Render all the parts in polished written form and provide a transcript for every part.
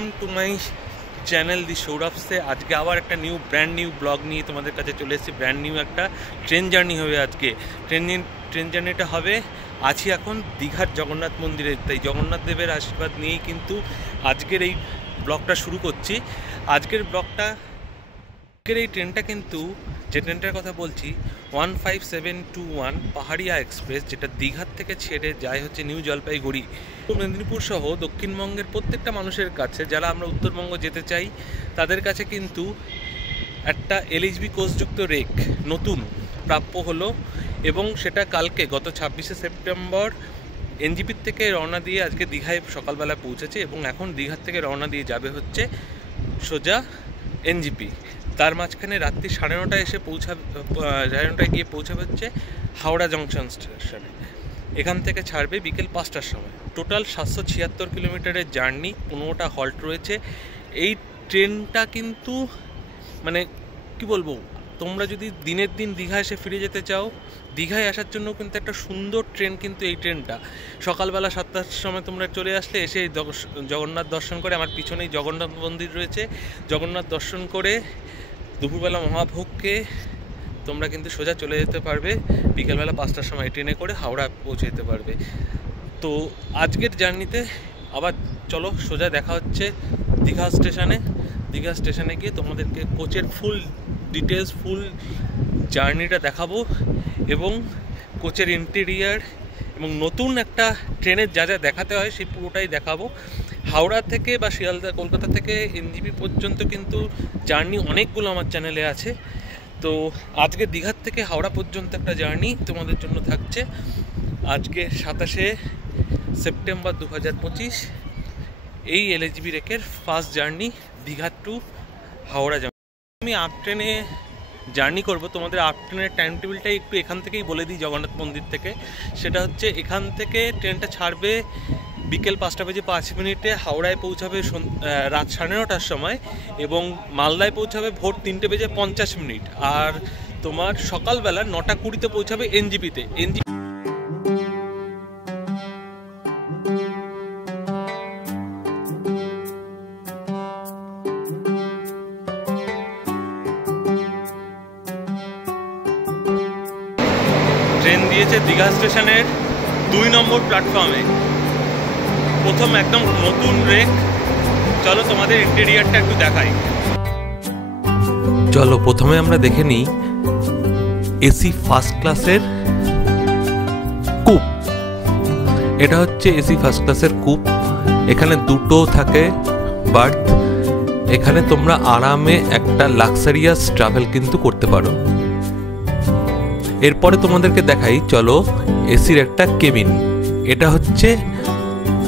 Welcome to my channel the Sourav সে। আজকে আবার একটা ব্র্যান্ড নিউ ব্লগ নিয়ে তোমাদের কাছে চলে এসেছি। ব্র্যান্ড নিউ একটা ট্রেন জার্নি হবে আজকে। ট্রেন জার্নিটা হবে, আছি এখন দীঘার জগন্নাথ মন্দিরে। তাই জগন্নাথ দেবের আশীর্বাদ নিয়েই কিন্তু আজকের এই ব্লগটা শুরু করছি। আজকের এই ট্রেনটা কিন্তু, যে ট্রেনটার কথা বলছি, 15721 পাহাড়িয়া এক্সপ্রেস, যেটা দীঘার থেকে ছেড়ে যায় হচ্ছে নিউ জলপাইগুড়ি। মেদিনীপুর সহ দক্ষিণবঙ্গের প্রত্যেকটা মানুষের কাছে, যারা আমরা উত্তরবঙ্গ যেতে চাই, তাদের কাছে কিন্তু একটা LHB কোচযুক্ত রেক নতুন প্রাপ্য হলো, এবং সেটা কালকে গত 26শে সেপ্টেম্বর NGP থেকে রওনা দিয়ে আজকে দীঘায় সকালবেলা পৌঁছেছে, এবং এখন দীঘার থেকে রওনা দিয়ে যাবে হচ্ছে সোজা NGP। তার মাঝখানে রাত্রি 9:30 এসে 9:30 গিয়ে পৌঁছাবে হচ্ছে হাওড়া জংশন স্টেশনে। এখান থেকে ছাড়বে বিকেল 5টার সময়। টোটাল 776 কিলোমিটারের জার্নি, 15টা হল্ট রয়েছে। এই ট্রেনটা কিন্তু মানে কি বলবো, তোমরা যদি দিনের দিন দীঘা এসে ফিরে যেতে চাও, দীঘায় আসার জন্য কিন্তু একটা সুন্দর ট্রেন কিন্তু এই ট্রেনটা। সকালবেলা 7টার সময় তোমরা চলে আসলে, এসে জগন্নাথ দর্শন করে, আমার পিছনেই জগন্নাথ মন্দির রয়েছে, জগন্নাথ দর্শন করে দুপুরবেলা মহাভোগকে তোমরা কিন্তু সোজা চলে যেতে পারবে বিকেলবেলা 5টার সময় ট্রেনে করে হাওড়া পৌঁছে যেতে পারবে। তো আজকের জার্নিতে আবার চলো সোজা দেখা হচ্ছে দীঘা স্টেশনে। দীঘা স্টেশনে গিয়ে তোমাদেরকে কোচের ফুল ডিটেলস, ফুল জার্নিটা দেখাবো, এবং কোচের ইন্টেরিয়ার এবং নতুন একটা ট্রেনের যা যা দেখাতে হয় সেই পুরোটাই দেখাবো। হাওড়া থেকে বা শিয়ালদা, কলকাতা থেকে NGP পর্যন্ত কিন্তু জার্নি অনেকগুলো আমার চ্যানেলে আছে। তো আজকে দীঘার থেকে হাওড়া পর্যন্ত একটা জার্নি তোমাদের জন্য থাকছে। আজকে 27শে সেপ্টেম্বর 2025 এই LHB রেকের first journey Digha to Howrah যাবো। আমি আপ ট্রেনে জার্নি করব। তোমাদের আপ ট্রেনের টাইম টেবিলটাই একটু এখান থেকেই বলে দিই জগন্নাথ মন্দির থেকে। সেটা হচ্ছে, এখান থেকে ট্রেনটা ছাড়বে বিকেল 5:05, হাওড়ায় পৌঁছাবে রাত 9:30টার সময়, এবং মালদায় পৌঁছাবে ভোর 3:50। আর তোমার সকালবেলা 9:20 পৌঁছাবে NGPতে। ট্রেন দিয়েছে দীঘা স্টেশনের 2 নম্বর প্ল্যাটফর্মে। প্রথম একদম নতুন রেক। চলো তোমাদের ইন্টেরিয়ারটা একটু দেখাই। চলো প্রথমে আমরা দেখে নিই AC ফার্স্ট ক্লাসের কূপ। এটা হচ্ছে AC ফার্স্ট ক্লাসের কূপ। এখানে দুটো থাকে বার্থ। এখানে তোমরা আরামে একটা লাক্সারিয়াস ট্রাভেল কিন্তু করতে পারো। এরপরে তোমাদেরকে দেখাই, চলো এসির একটা কেবিন। এটা হচ্ছে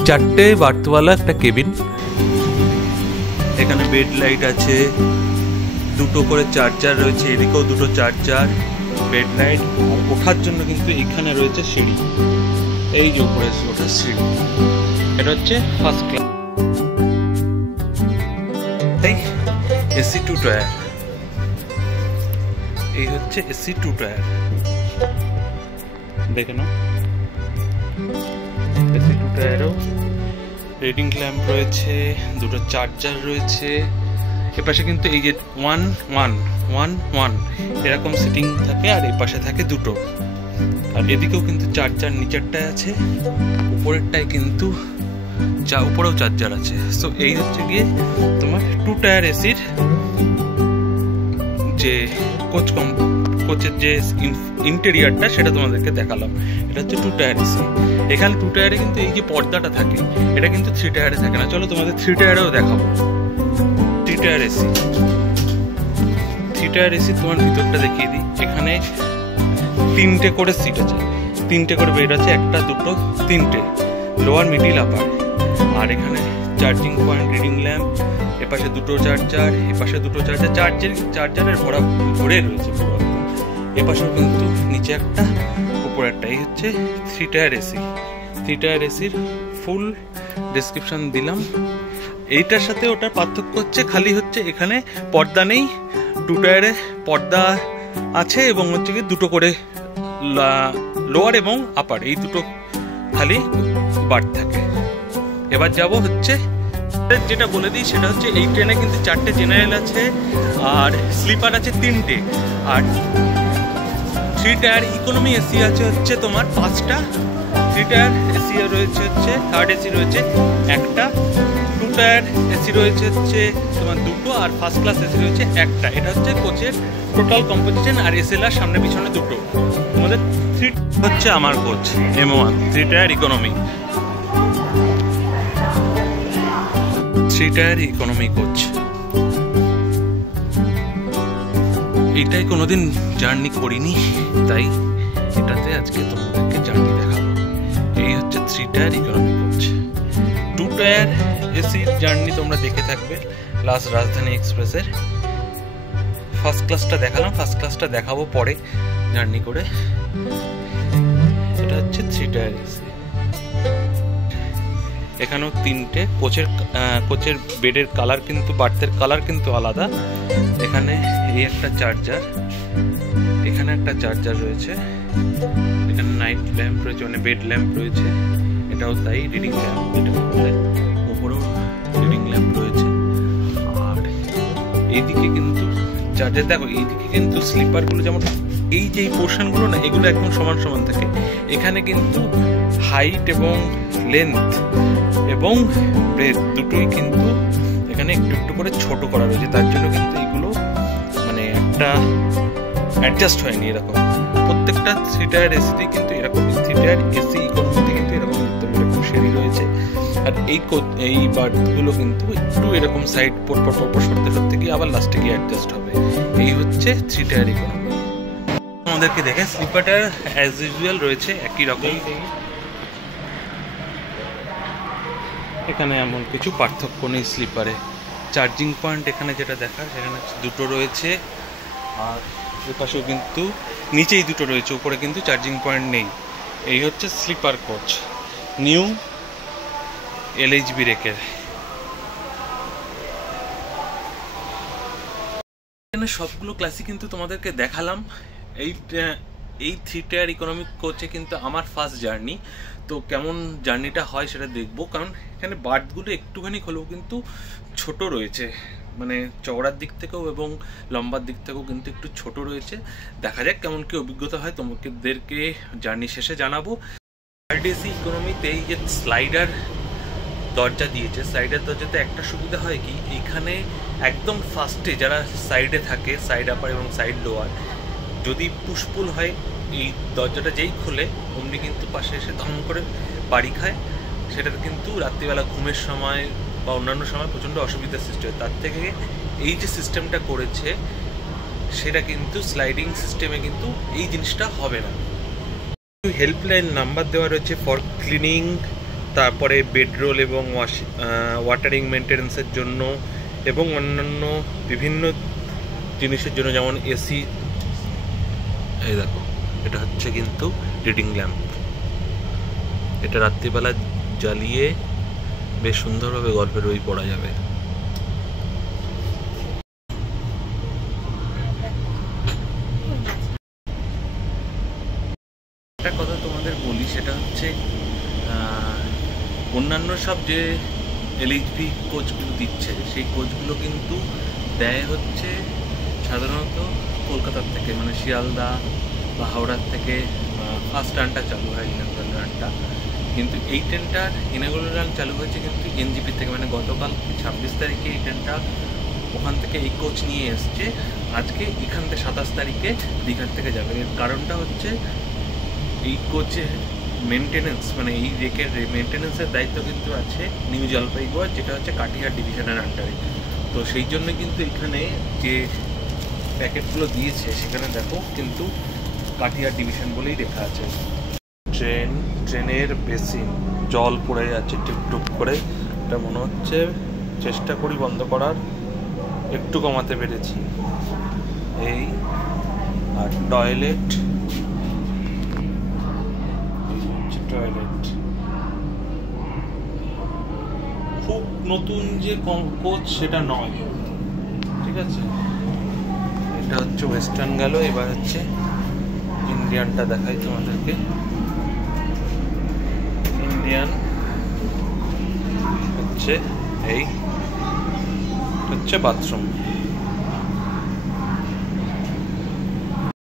4টে বার্থওয়ালা একটা কেবিন। এখানে বেড লাইট আছে, দুটো করে চার্জার রয়েছে, এদিকেও দুটো চার্জার, বেড লাইট। ওঠার জন্য কিন্তু এখানে রয়েছে সিঁড়ি, এই যে উপরে ওঠার সিঁড়ি। এটা হচ্ছে ফার্স্ট ক্লাস। এই AC 2 টায়ার, এই হচ্ছে AC 2 টায়ার, দেখে নাও। AC 2 টায়ারও রিডিং ল্যাম্প রয়েছে, দুটো চার্জার রয়েছে। এপাশে কিন্তু এই যে 1-1-1-1 এরকম সিটিং থাকে, আর এই পাশে থাকে দুটো। আর এদিকেও কিন্তু চার্জার, নিচেরটায় আছে, উপরেরটায় কিন্তু উপরেও চার্জার আছে। সো এই হচ্ছে গিয়ে তোমার 2 টায়ার এসির যে কোচের যে ইন্টেরিয়ারটা, সেটা তোমাদেরকে দেখালাম। এটা হচ্ছে 2 টায়ার এসি। এখানে 2 টায়ারে কিন্তু এই যে পর্দাটা থাকে, এটা কিন্তু 3 টায়ারে থাকে না। চলো তোমাদের 3 টায়ারেও দেখাবো। 3 টায়ার এসি, 3 টায়ার এসি তোমার ভিতরটা দেখিয়ে দিই। এখানে 3টে করে সিট আছে, 3টে করে বেড আছে, 1, 2, 3টে, লোয়ার, মিডিল, আপার। আর এখানে চার্জিং পয়েন্ট, রিডিং ল্যাম্প, এপাশে দুটো চার্জার, এপাশে দুটো চার্জার, চার্জারের ভরে রয়েছে পুরো। এপাশেও কিন্তু নিচে একটা, উপরে একটা। এই হচ্ছে 3 টায়ার এসি। 3 টায়ার এসির ফুল ডেসক্রিপশন দিলাম। এইটার সাথে ওটার পার্থক্য হচ্ছে খালি হচ্ছে এখানে পর্দা নেই, 2 টায়ারে পর্দা আছে, এবং হচ্ছে কি দুটো করে লোয়ার এবং আপার, এই দুটো খালি বার্থ থাকে। এবার যাব হচ্ছে যেটা বলে দিই সেটা হচ্ছে এই ট্রেনে কিন্তু 4টে জেনারেল আছে আর স্লিপার আছে 3টে, আর 3 টায়ার ইকোনমি এসি আছে হচ্ছে তোমার 5টা, 3 টায়ার এসি রয়েছে হচ্ছে, থার্ড এসি রয়েছে 1টা, 2 টায়ার এসি রয়েছে হচ্ছে তোমার 2টো, আর ফার্স্ট ক্লাস এসি রয়েছে 1টা। এটা হচ্ছে কোচের টোটাল কম্পোজিশন, আর এসএলআর সামনে পিছনে 2টো। আমাদের 3 হচ্ছে আমার coach M1 3 tyre economy, 3 tyre economy coach. এটাই কোনোদিন জার্নি করিনি, তাই এটাতে আজকে তোমাদেরকে জার্নি দেখাবো। এই হচ্ছে 3 টায়ার ইকোনমি কোচ। 2 টায়ার এসির জার্নি তোমরা দেখে থাকবে লাস্ট রাজধানী এক্সপ্রেসের। ফার্স্ট ক্লাসটা দেখালাম, ফার্স্ট ক্লাসটা দেখাবো পরে জার্নি করে। এটা হচ্ছে 3 টায়ার এসি। এখানেও 3টে কোচের বেডের কালার কিন্তু, বার্থের কালার কিন্তু আলাদা। এখানে এই একটা চার্জার, এখানে একটা চার্জার রয়েছে, এখানে নাইট ল্যাম্প রয়েছে, মানে বেড ল্যাম্প রয়েছে, এটাও তাই, রিডিং ল্যাম্প, এটা উপরেও রিডিং ল্যাম্প রয়েছে। আর এইদিকে কিন্তু চার্জার দেখো, এইদিকে কিন্তু স্লিপারগুলো যেমন এই যে পোর্শনগুলো না, এগুলো একদম সমান সমান থাকে। এখানে কিন্তু হাইট এবং লেন্থ এবং ব্রেথ দুটোই কিন্তু এখানে একটু একটু করে ছোট করা রয়েছে, তার জন্য কিন্তু এগুলো মানে একটা অ্যাডজাস্ট হয়নি এরকম। প্রত্যেকটা 3 টায়ার এসিতেই কিন্তু এরকম, 3 টায়ার এসি ইকোনমিতে কিন্তু এরকম এরকম সিঁড়ি রয়েছে। আর এই বার্থগুলো কিন্তু একটু এরকম সাইড পরপর সরতে সরতে গিয়ে আবার লাস্টে গিয়ে অ্যাডজাস্ট হবে। এই হচ্ছে 3 টায়ার ইকোনমি। আমাদেরকে দেখে স্লিপারটা অ্যাজ ইউজুয়াল রয়েছে একই রকম, এখানে এমন কিছু পার্থক্য নেই স্লিপারে। চার্জিং পয়েন্ট এখানে যেটা দেখার সেখানে 2টো রয়েছে, আর এর পাশেও কিন্তু নিচেই 2টো রয়েছে, উপরে কিন্তু চার্জিং পয়েন্ট নেই। এই হচ্ছে স্লিপার কোচ নিউ LHB রেকের। এখানে সবগুলো ক্লাসই কিন্তু তোমাদেরকে দেখালাম। এই 3 টায়ার ইকোনমিক কোচে কিন্তু আমার ফার্স্ট জার্নি, তো কেমন জার্নিটা হয় সেটা দেখবো। কারণ এখানে বার্থগুলো একটুখানি হলেও কিন্তু ছোট রয়েছে, মানে চওড়ার দিক থেকেও এবং লম্বার দিক থেকেও কিন্তু একটু ছোট রয়েছে। দেখা যাক কেমন কি অভিজ্ঞতা হয়, তোমাদেরকে জার্নি শেষে জানাবো। থার্ড এসি ইকোনমিতে এই যে স্লাইডার দরজা দিয়েছে, স্লাইডার দরজাতে একটা সুবিধা হয় কি, এইখানে একদম ফার্স্টে যারা সাইডে থাকে, সাইড আপার এবং সাইড লোয়ার, যদি পুশপুল হয় এই দরজাটা যেই খোলে অমনি কিন্তু পাশে এসে ধম করে বাড়ি খায়। সেটাতে কিন্তু রাত্রিবেলা ঘুমের সময় বা অন্যান্য সময় প্রচণ্ড অসুবিধার সৃষ্টি হয়। তার থেকে এই যে সিস্টেমটা করেছে সেটা কিন্তু স্লাইডিং সিস্টেমে কিন্তু এই জিনিসটা হবে না। হেল্পলাইন নাম্বার দেওয়া রয়েছে ফর ক্লিনিং, তারপরে বেডরোল এবং ওয়াটারিং মেনটেন্যান্সের জন্য এবং অন্যান্য বিভিন্ন জিনিসের জন্য, যেমন এসি। এই দেখো, এটা হচ্ছে কিন্তু রিডিং ল্যাম্প, এটা রাত্রিবেলা জ্বালিয়ে বেশ সুন্দরভাবে গল্পের বই পড়া যাবে। একটা কথা তোমাদের বলি, সেটা হচ্ছে অন্যান্য সব যে LHB কোচগুলো দিচ্ছে, সেই কোচগুলো কিন্তু দেয় হচ্ছে সাধারণত কলকাতার থেকে, মানে শিয়ালদা বা হাওড়ার থেকে ফার্স্ট রানটা চালু হয়, ইনাগুরাল রানটা। কিন্তু এই ট্রেনটার ইনাগুরাল রান চালু হয়েছে কিন্তু NGP থেকে, মানে গতকাল 26 তারিখে এই ট্রেনটা ওখান থেকে এই কোচ নিয়ে এসছে। আজকে এখান থেকে 27 তারিখে দীঘার থেকে যাবে। এর কারণটা হচ্ছে এই কোচে মেনটেনেন্স, মানে এই রেকের মেনটেনেন্সের দায়িত্ব কিন্তু আছে নিউ জলপাইগুড়ি, যেটা হচ্ছে কাটিহার ডিভিশনের আন্ডারে। তো সেই জন্য কিন্তু এখানে যে প্যাকেটগুলো দিয়েছে সেখানে দেখো কিন্তু কাটিহার ডিভিশন বলেই লেখা আছে। ট্রেনের বেসিন জল পড়ে যাচ্ছে টুপ করে, এটা মনে হচ্ছে চেষ্টা করি বন্ধ করার, একটু কমাতে পেরেছি। এই আর টয়লেট খুব নতুন যে কোচ সেটা নয়, ঠিক আছে। এটা হচ্ছে ওয়েস্টার্ন গেল, এবার হচ্ছে ইন্ডিয়ানটা দেখাই তোমাদেরকে। ইন্ডিয়ান হচ্ছে এই হচ্ছে বাথরুম।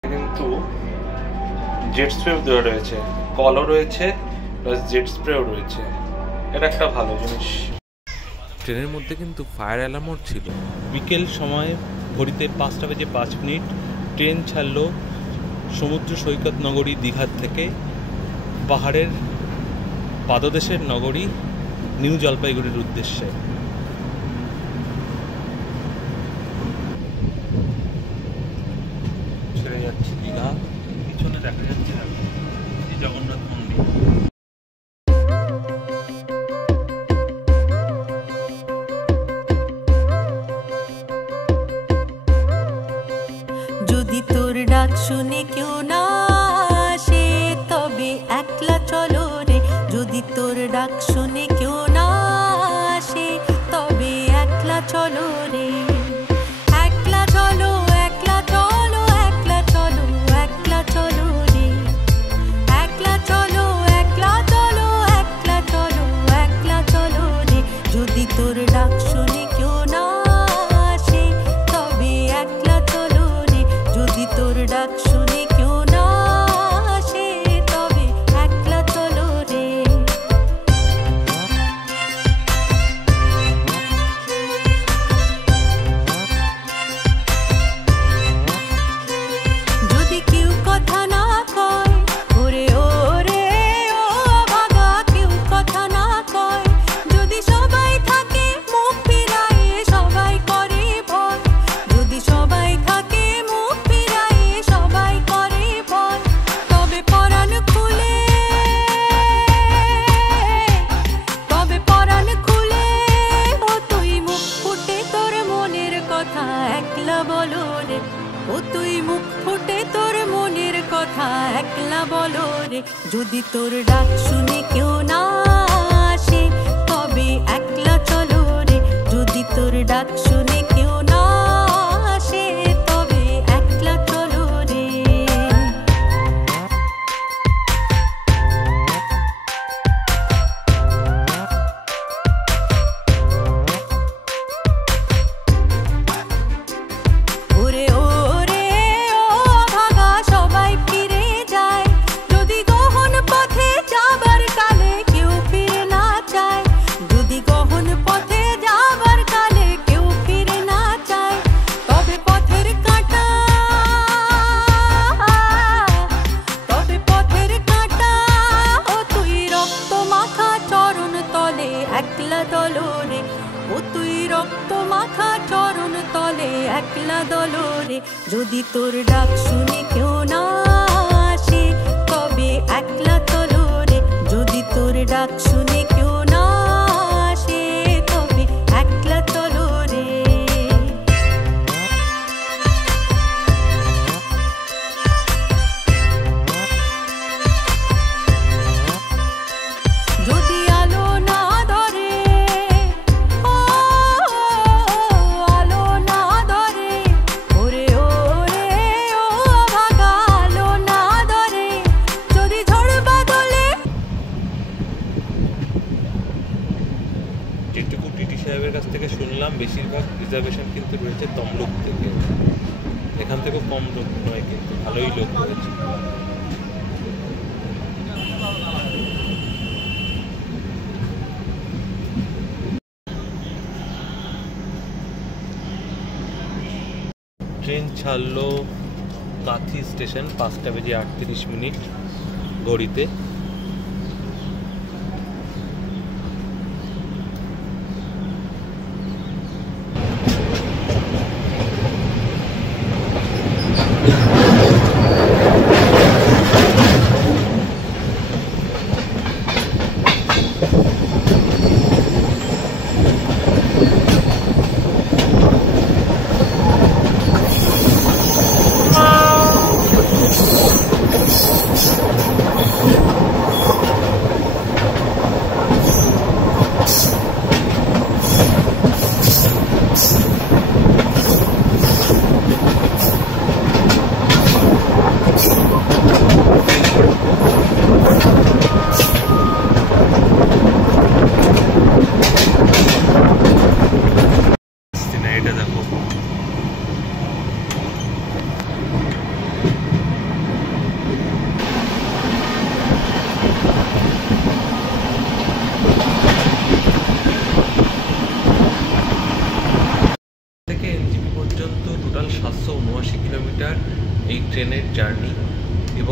কিন্তু জেট স্প্রেও দেওয়া রয়েছে, কলও রয়েছে প্লাস জেট স্প্রেও রয়েছে, এটা একটা ভালো জিনিস। ট্রেনের মধ্যে কিন্তু ফায়ার অ্যালার্মও ছিল। বিকেল সময় ঘড়িতে 5:05 ট্রেন ছাড়লো সমুদ্র সৈকত নগরী দীঘার থেকে পাহাড়ের পাদদেশের নগরী নিউ জলপাইগুড়ির উদ্দেশ্যে। ছেড়ে যাচ্ছে দীঘা, পিছনে দেখা যাচ্ছে জগন্নাথ মন্দির। যদি তোর ডাক শুনে কেউ না আসে তবে একলা চলো রে। যদি তোর ডাক শুনে কেউ না আসে তবে একলা চলো রে। একলা চলো, একলা চলো, একলা চলো, একলা চলো রে। একলা চলো, একলা চলো, একলা চলো, একলা চলো রে। যদি তোর ডাক শুনে কেউ না আসে তবে একলা চলো রে। যদি তোর ডাক শুনে কেউ না আসে তবে একলা চলো রে। যদি কেউ কথা না কয় ওরে ওরে ও ভাগা, কেউ কথা না কয়। যদি সবাই থাকে মুখ ফিরায়ে সবাই করে ভয়। যদি সবাই থাকে মুখ ফিরায়ে সবাই করে ভয়। তবে পরাণ খুলে, তবে পরাণ খুলে ও তুই মুখ ফুটে তোর মনের কথা একলা বলো রে। ও তুই মুখ ফুটে তোর মনের কথা একলা বলো রে। যদি তোর ডাক শুনে কেউ না আসে তবে একলা চলো রে। যদি তোর ডাক শুনে কেউ না আসে তবে একলা চলো রে। ওরে ওরে ও ভাগা সবাই ফিরে যায়। যদি গহন পথে যাবার কালে কেউ ফিরে না চায়। যদি গহন পথে যাবার কালে কেউ ফিরে না চায় তবে পথের কাঁটা, তবে পথের কাঁটা ও তুই রক্ত মাখা চরণ তলে একলা দলো রে। ও তুই রক্ত মাখা চরণ তলে একলা দলো রে। যদি তোর ডাক শুনে কেউ না আসে তবে একলা চলো রে। যদি তোর ডাক শুনে কেউ না আসে তবে একলা চলো রে। যদি আলো না ধরে, ও আলো না ধরে, ওরে ওরে ও ভাগা আলো না ধরে। যদি ঝড় বাদলে, যেটুকু টিটি সাহেবের কাছ থেকে শুনলাম বেশিরভাগ রিজার্ভেশন কিন্তু রয়েছে তমলুক থেকে। এখান থেকেও কম লোক নয়, কিন্তু ভালোই লোক রয়েছে। ট্রেন ছাড়লো কাঁথি স্টেশন 5:38 ঘড়িতে।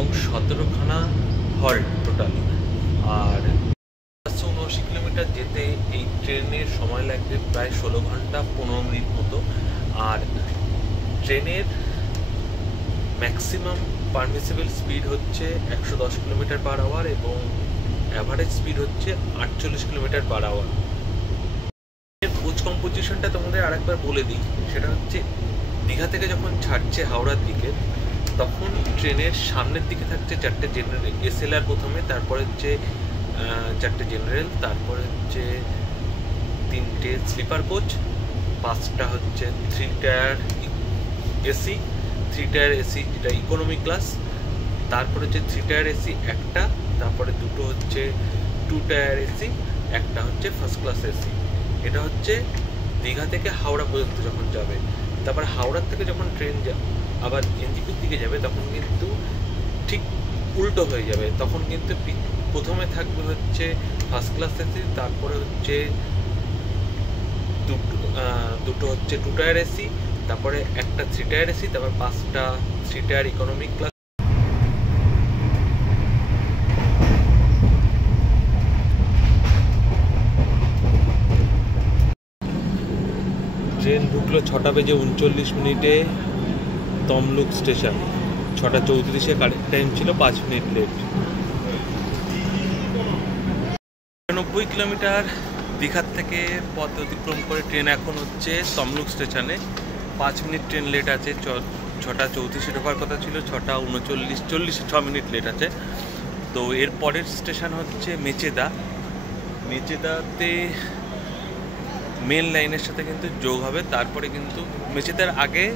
এবং 17খানা হল্ট টোটাল। আর 779 কিলোমিটার যেতে এই ট্রেনের সময় লাগবে প্রায় 16 ঘন্টা 15 মিনিট মতো। আর ট্রেনের ম্যাক্সিমাম পারমিসিবল স্পিড হচ্ছে 110 কিলোমিটার পার আওয়ার এবং অ্যাভারেজ স্পিড হচ্ছে 48 কিলোমিটার পার আওয়ার। এর কোচ কম্পোজিশনটা তোমাদের আরেকবার বলে দিই, সেটা হচ্ছে দীঘা থেকে যখন ছাড়ছে হাওড়ার দিকে তখন ট্রেনের সামনের দিকে থাকছে 4টে জেনারেল এসএলআর প্রথমে, তারপরে হচ্ছে 4টে জেনারেল, তারপরে হচ্ছে 3টে স্লিপার কোচ, 5টা হচ্ছে 3 টায়ার এসি, 3 টায়ার এসি এটা ইকোনমি ক্লাস, তারপরে হচ্ছে 3 টায়ার এসি একটা, তারপরে 2টো হচ্ছে 2 টায়ার এসি, একটা হচ্ছে ফার্স্ট ক্লাস এসি। এটা হচ্ছে দীঘা থেকে হাওড়া পর্যন্ত যখন যাবে। তারপর হাওড়ার থেকে যখন ট্রেন আবার এনজিপির দিকে যাবে তখন কিন্তু ঠিক উল্টো হয়ে যাবে, তখন কিন্তু প্রথমে থাকবে হচ্ছে ফার্স্ট ক্লাস এসি, তারপরে হচ্ছে দুটো হচ্ছে 2 টায়ার এসি, তারপরে একটা 3 টায়ার এসি, তারপর 5টা 3 টায়ার ইকোনমিক ক্লাস। ট্রেন ঢুকলো 6টা বেজে 39 মিনিটে তমলুক স্টেশন, 6টা 34-এ কারেক্ট টাইম ছিল, 5 মিনিট লেট। 90 কিলোমিটার দীঘার থেকে পথ অতিক্রম করে ট্রেন এখন হচ্ছে তমলুক স্টেশনে। 5 মিনিট ট্রেন লেট আছে, 6টা 34-এ ঢোকার কথা ছিল, 6টা 39 6 মিনিট লেট আছে। তো এর পরের স্টেশন হচ্ছে মেচেদা। মেচেদাতে মেন লাইনের সাথে কিন্তু যোগ হবে, তারপরে কিন্তু মেচেদার আগে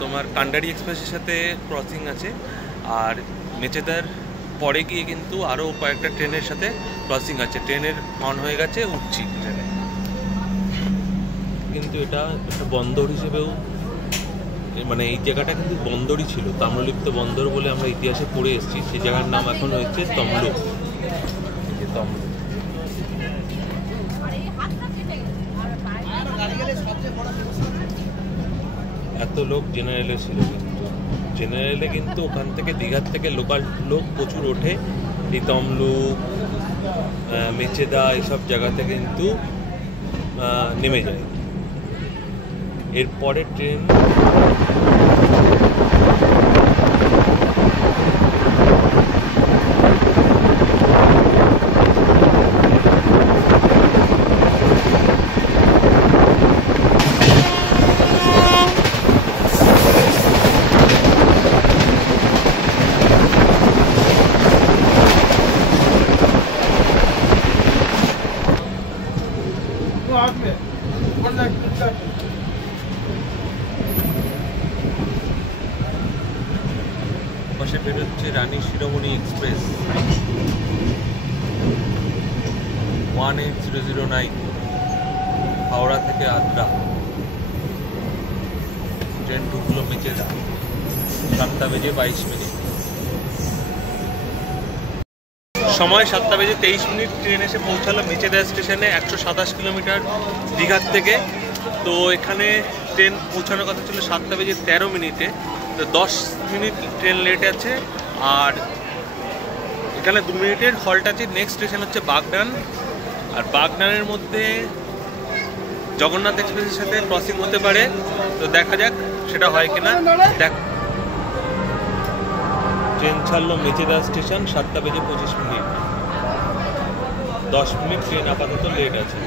তোমার কান্ডারি এক্সপ্রেসের সাথে ক্রসিং আছে, আর মেচেদার পরে গিয়ে কিন্তু আরও কয়েকটা ট্রেনের সাথে ক্রসিং আছে। ট্রেনের অন হয়ে গেছে, উঠছি ট্রেনে। কিন্তু এটা একটা বন্দর হিসেবেও, মানে এই জায়গাটা কিন্তু বন্দরই ছিল, তাম্রলিপ্ত বন্দর বলে আমরা ইতিহাসে পড়ে এসেছি। সেই জায়গার নাম এখন হয়েছে তমলুক। তমলুক এত লোক জেনারেলে ছিল, কিন্তু জেনারেলে কিন্তু ওখান থেকে দীঘার থেকে লোকাল লোক প্রচুর ওঠে এই তমলুক মেচেদা এইসব জায়গাতে কিন্তু নেমে যায়। এরপরে ট্রেন পাশে বেরোচ্ছে রানী শিরোমণি এক্সপ্রেস 18009 হাওড়া থেকে আদ্রা। ট্রেন ঢুকলো মেচেদা 7টা বেজে 22 মিনিট। সময় 7টা বেজে 23 মিনিট। ট্রেন এসে পৌঁছালো মেচেদা স্টেশনে, 127 কিলোমিটার দীঘার থেকে। তো এখানে ট্রেন পৌঁছানোর কথা ছিল 7টা বেজে 13 মিনিটে, তো 10 মিনিট ট্রেন লেট আছে। আর এখানে 2 মিনিটের হল্ট আছে। নেক্সট স্টেশন হচ্ছে বাগনান, আর বাগনানের মধ্যে জগন্নাথ এক্সপ্রেসের সাথে ক্রসিং হতে পারে, তো দেখা যাক সেটা হয় কিনা। দেখ, ট্রেন ছাড়লো মেচেদা স্টেশন 7টা বেজে 25 মিনিট। 10 মিনিট ট্রেন আপাতত লেট আছে।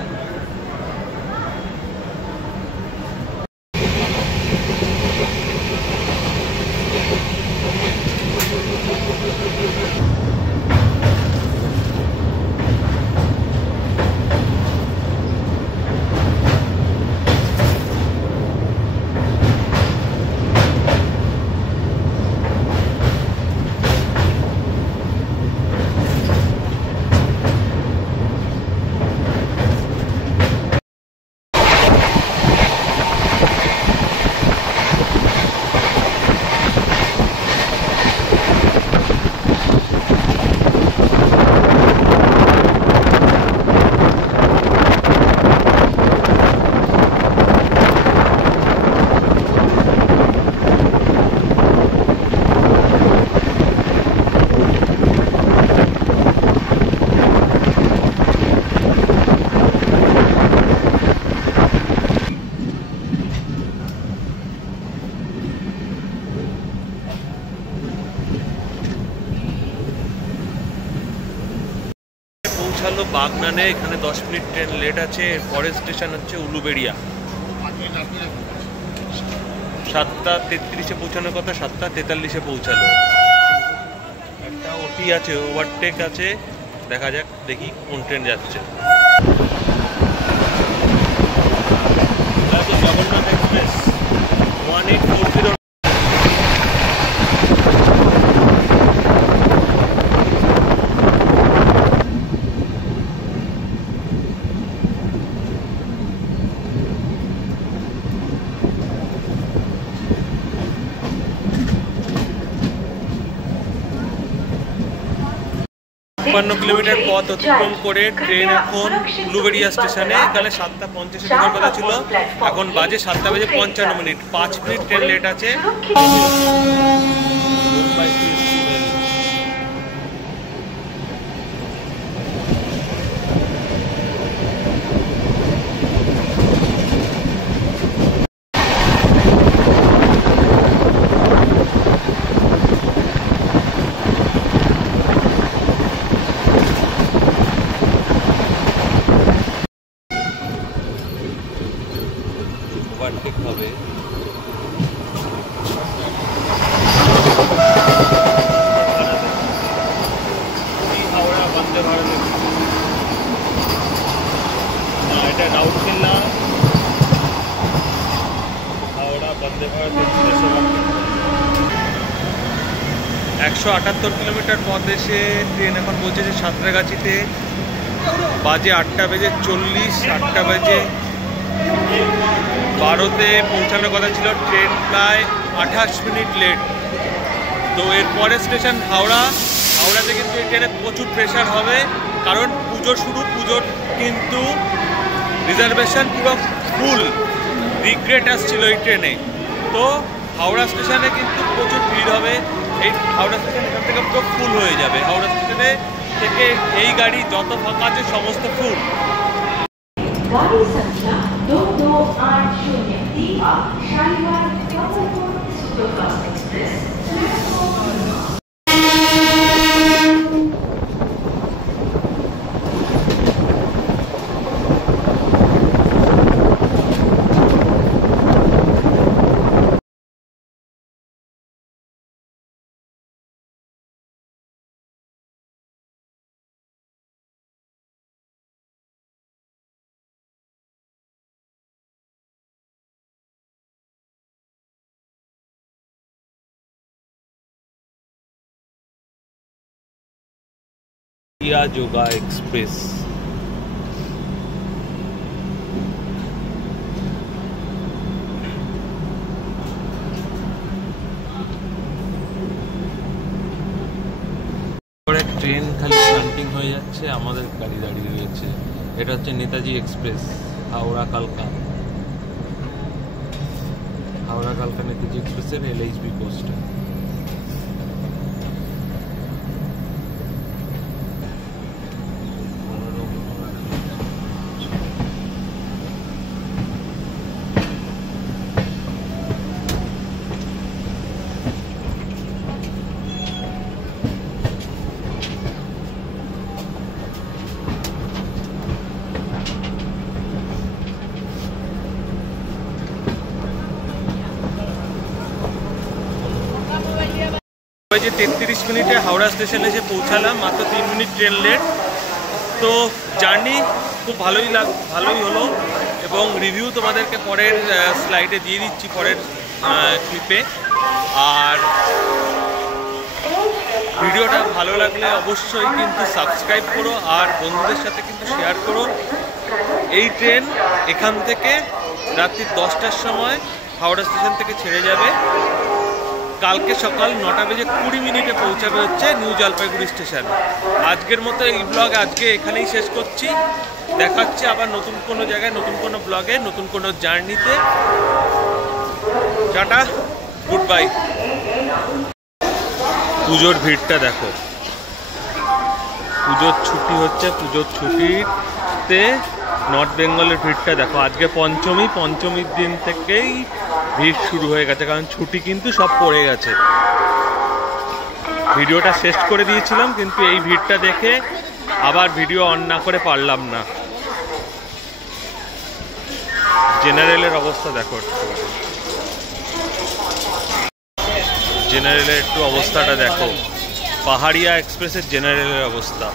পৌঁছালো বাগনানে, এখানে 10 মিনিট ট্রেন লেট আছে। পরের স্টেশন হচ্ছে উলুবেড়িয়া। 7:33-এ পৌঁছানোর কথা, 7:43-এ পৌঁছালো। একটা ওটি আছে, ওভারটেক আছে, দেখা যাক দেখি কোন ট্রেন যাচ্ছে। জগন্নাথ এক্সপ্রেস 1840। কিলোমিটার পথ অতিক্রম করে ট্রেন এখন উলুবেড়িয়া স্টেশনে। এখানে 7:50-এ ঢোকার কথা ছিল, এখন বাজে 7:55। 5 মিনিট ট্রেন লেট আছে। ওভারটেক হবে। হাওড়া বন্দে ভারত, না এটা রাউরকেলা হাওড়া বন্দে ভারত এক্সপ্রেস। 178 কিলোমিটার পথ এসে ট্রেন এখন পৌঁছেছে সাঁতরাগাছিতে। বাজে 8:40। 8:12-তে পৌঁছানোর কথা ছিল, ট্রেন প্রায় 28 মিনিট লেট। তো এরপরের স্টেশন হাওড়া। হাওড়াতে কিন্তু এই ট্রেনে প্রচুর প্রেশার হবে, কারণ পুজো শুরু। পুজোর কিন্তু রিজার্ভেশন পুরো ফুল। রিগ্রেট আসছিল এই ট্রেনে। তো হাওড়া স্টেশনে কিন্তু প্রচুর ভিড় হবে। এই হাওড়া স্টেশন এখান থেকে পুরো ফুল হয়ে যাবে। হাওড়া স্টেশনে থেকে এই গাড়ি যত ফাঁকা আছে সমস্ত ফুল। गाड़ी संख्या 2280 Deepa Shalimar superfast express. Yoga express. Train খালি শান্টিং হয়ে যাচ্ছে, আমাদের গাড়ি দাঁড়িয়ে রয়েছে। এটা হচ্ছে নেতাজি এক্সপ্রেস, হাওড়া কালকা। হাওড়া কালকা নেতাজি এক্সপ্রেসের LHB পোস্টার। যে 33 মিনিটে হাওড়া স্টেশনে এসে পৌঁছালাম, মাত্র 3 মিনিট ট্রেন লেট। তো জার্নি খুব ভালোই হলো, এবং রিভিউ তোমাদেরকে পরের স্লাইডে দিয়ে দিচ্ছি, পরের ক্লিপে। আর ভিডিওটা ভালো লাগলে অবশ্যই কিন্তু সাবস্ক্রাইব করো, আর বন্ধুদের সাথে কিন্তু শেয়ার করো। এই ট্রেন এখান থেকে রাত্রি 10টার সময় হাওড়া স্টেশন থেকে ছেড়ে যাবে। কালকে সকাল 9:20 পৌঁছাবে হচ্ছে নিউ জলপাইগুড়ি স্টেশন। আজকের মতো এই ব্লগ আজকে এখানেই শেষ করছি। দেখাচ্ছি আবার নতুন কোনো জায়গায়, নতুন কোনো ব্লগে, নতুন কোনো জার্নিতে। Tata, good bye. পুজোর ভিড়টা দেখো, পুজোর ছুটি হচ্ছে, পুজোর ছুটিতে নর্থ বেঙ্গলের ভিড়টা দেখো। আজকে পঞ্চমীর দিন থেকেই ভিড় শুরু হয়ে গেছে, কারণ ছুটি কিন্তু সব পড়ে গেছে। ভিডিওটা শেষ করে দিয়েছিলাম, কিন্তু এই ভিড়টা দেখে আবার ভিডিও অন না করে পারলাম না। জেনারেলের অবস্থা দেখো, জেনারেলের একটু অবস্থাটা দেখো, পাহাড়িয়া এক্সপ্রেসের জেনারেলের অবস্থা।